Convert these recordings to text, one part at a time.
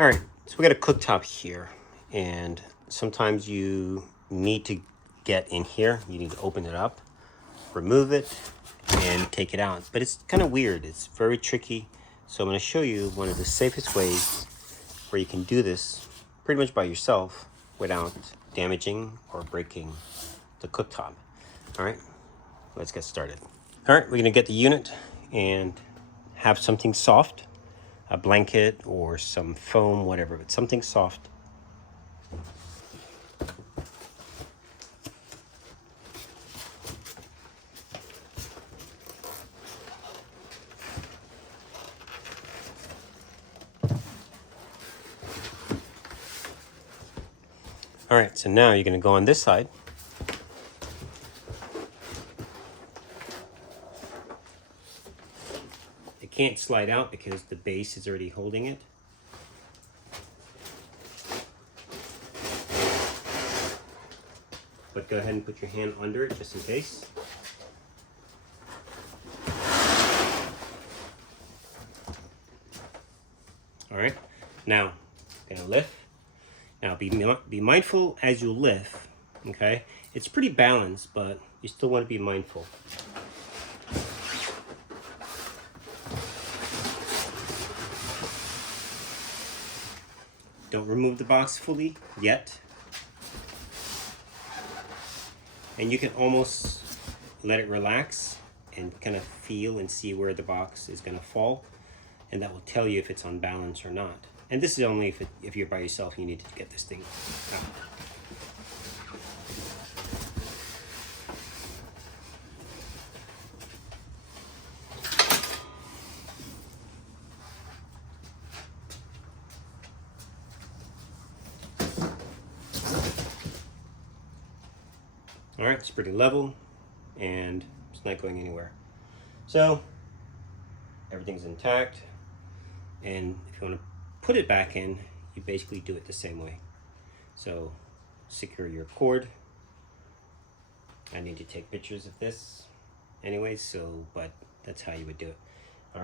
All right, so we got a cooktop here, and sometimes you need to get in here. You need to open it up, remove it, and take it out. But it's kind of weird. It's very tricky. So I'm going to show you one of the safest ways where you can do this pretty much by yourself without damaging or breaking the cooktop. All right, let's get started. All right, we're going to get the unit and have something soft, a blanket or some foam, whatever, but something soft. All right, so now you're going to go on this side. It can't slide out because the base is already holding it. But go ahead and put your hand under it just in case. All right, now gonna lift. Now be mindful as you lift, okay? It's pretty balanced, but you still want to be mindful. Don't remove the box fully yet. And you can almost let it relax and kind of feel and see where the box is going to fall. And that will tell you if it's on balance or not. And this is only if you're by yourself, you need to get this thing out. All right, it's pretty level and it's not going anywhere. So everything's intact. And if you want to put it back in, you basically do it the same way. So secure your cord. I need to take pictures of this anyway, but that's how you would do it. All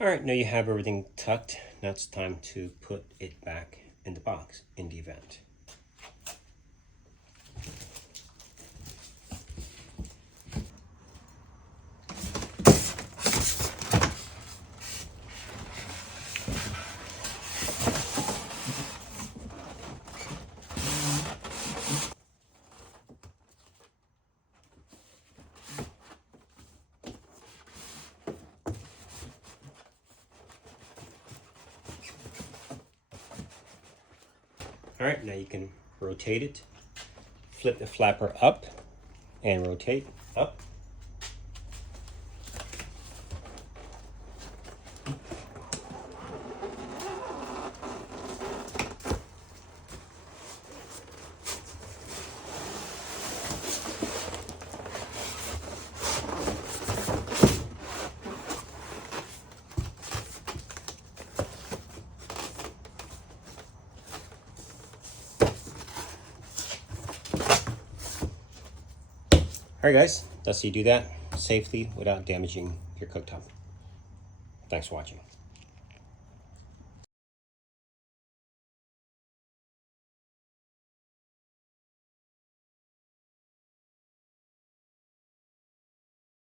right, now you have everything tucked. Now it's time to put it back in the box in the event. All right, now you can rotate it, flip the flapper up and rotate up. All right, guys, that's how you do that safely without damaging your cooktop. Thanks for watching.